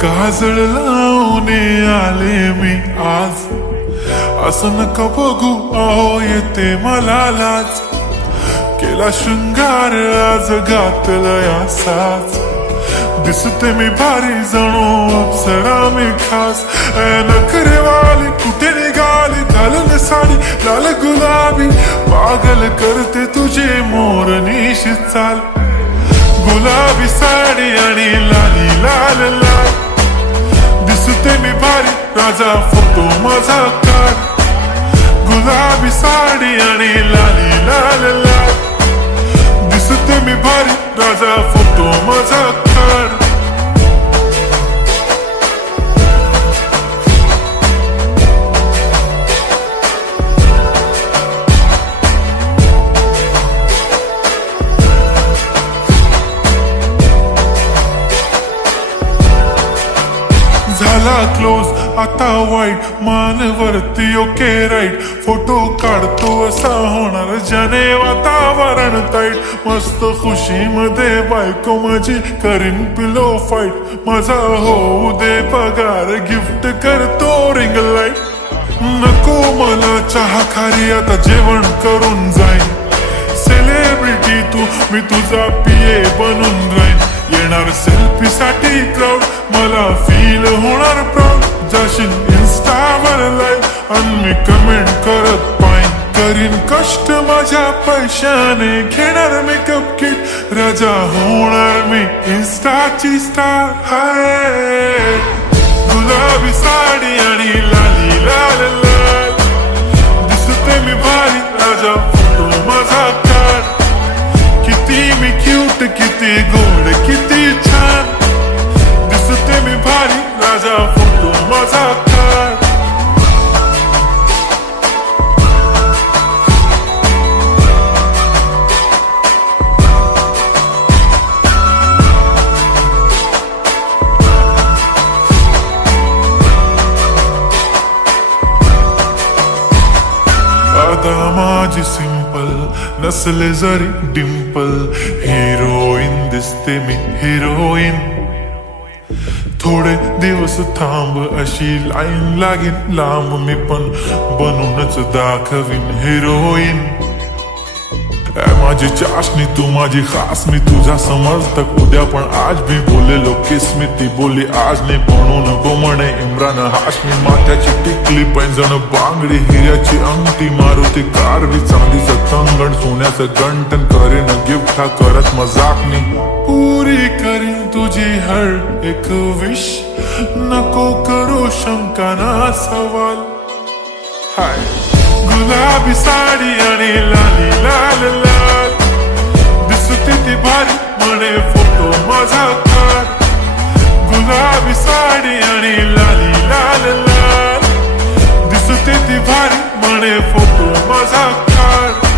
काजळ लावून आले मी आज, असं नका बघू अहो येते मला लाज. केला शृंगार आज घातलाय असाच, दिसते मी भारी जणू अप्सरा मी खास. नखरेवाली कुठे निघाली घालून साडी लाल गुलाबी, पागल करते तुझे मोरनीशी चाल. गुलाबी साडी आणि लाली लाल लाल, दिसते मी भारी राजा फोटो माझा काढ. गुलाबी साडी आणि लाली लाल लाल, दिसते मी भारी राजा फोटो माझा काढ. झाला क्लोज आता वाईट, मान वरती ओके राईट. फोटो काढतो असा होणार ज्याने वातावरण ताईट. मस्त खुशी मध्ये बायको माझी करीन पिलो फाईट. माझा होऊ दे पगार गिफ्ट करतो रिंग लाईट. नको मला चहा खारी आता जेवण करून जाईन. सेलिब्रिटी तू मी तुझा पिये बनून राहीन. येणार सेल्फी साठी क्राऊड मला फील होणार प्राऊड. जाशील इन्स्टावर लाईव्ह आणि मी कमेंट करत पाईन. करीन कष्ट माझ्या पैशाने घेणार मेकअप किट. राजा होणार मी इन्स्टाची स्टार. हाय गुलाबी साडी आणि लाली लाल लाल, दिसते मी भारी राजा फोटो माझा काढ. किती मी क्यूट किती गोड किती छान, दिसते मी भारी राजा फोटो माझा काढ. आता माझी सिंपल नसले जरी डिंपल, हिरोईन दिसते मी हिरोईन. थोडे दिवस थांब अशी लाईन लागेल लांब, मी पण बनूनच दाखवीन हिरोईन. माझी चाशनी तू माझी खास, मी तुझा समर्थक उद्या पण आज भी बोलेलो किस मी. ती बोली आज नाही म्हणून गो म्हणे इम्रान हाशमी. माथ्याची टिकली पैंजण बांगडी हिऱ्याची अंगठी, मारुती कारवी चांदीचं कंगण सोन्याचं गंटन. करीन गिफ्ट हा करत मजाकनी, पुरी करीन तुझी हर एक विश. नको करू शंका ना सवाल. हाय गुलाबी साडी आणि लाली लाल लाल, दिसते ती भारी म्हणे फोटो माझा काढ. गुलाबी साडी आणि लाली लाल लाल, दिसते ती भारी म्हणे फोटो माझा काढ.